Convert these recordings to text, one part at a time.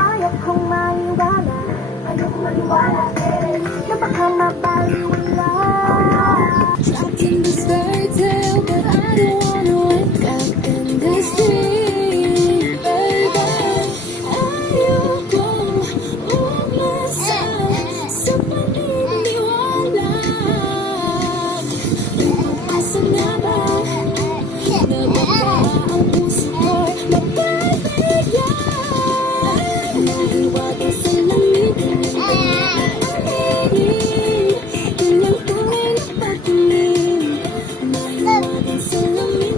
Ayaw kong maiwala, ayaw kong maniwala, na baka mapaliwala. Trapped in this fairy tale, but I don't wanna wake up in this dream, baby. Ayoko umasa sa paniniwala. Asa na ba na baka ang puso ko'y mapapigyan? Nahiwaga sa langit, yun ang tunay na pagtingin. Nahiwaga sa langit,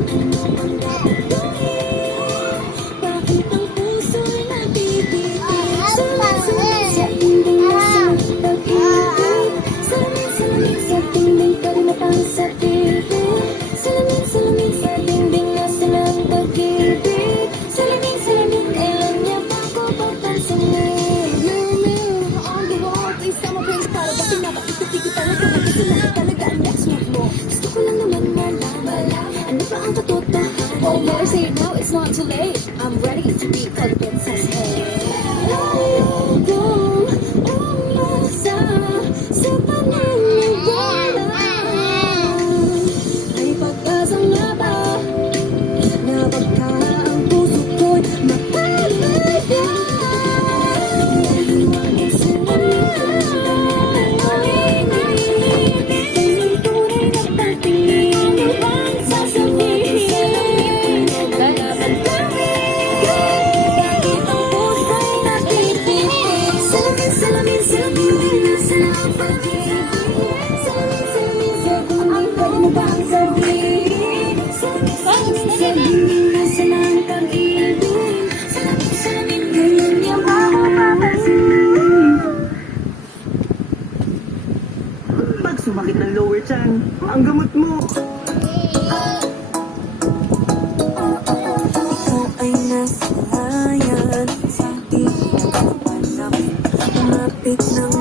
bakit ang puso'y nabibigay? Salamin sa tinding nasa pag-ibig, salamin sa tinding pa rin napang-sabibig, salamin sa tinding nasa ng pag-ibig, salamin kailan niya ba ko papansinin? Mirror on the wall, please tell my face para ba pinapakita-tiki talaga kasi na talaga ang next move mo. Gusto ko lang naman malaman ano ba ang katotohanan. Oh, better say it now, it's not too late. I'm ready to be called a princess. Hey, ayokong umasa sa paniniwala. Ay pag-asa nga ba na baka ang puso ko'y mapapagyan? Nahiwaga sa langit, ganyan tunay na pagtingin, ano bang sasabihin? Kalaban kami, bakit ang puso'y nabibigay? Salamin sa dingding nasa ng pag-ibig, salamin sa dingding pwede mo bang sabihin? Salamin sa dingding nasa ng pag-ibig, salamin ganyan niya ba ako papansin? Pag sumakit ng lower chan, ang gamot mo. Ikaw ay nasa layan, sa ilang panahon, lumapit ng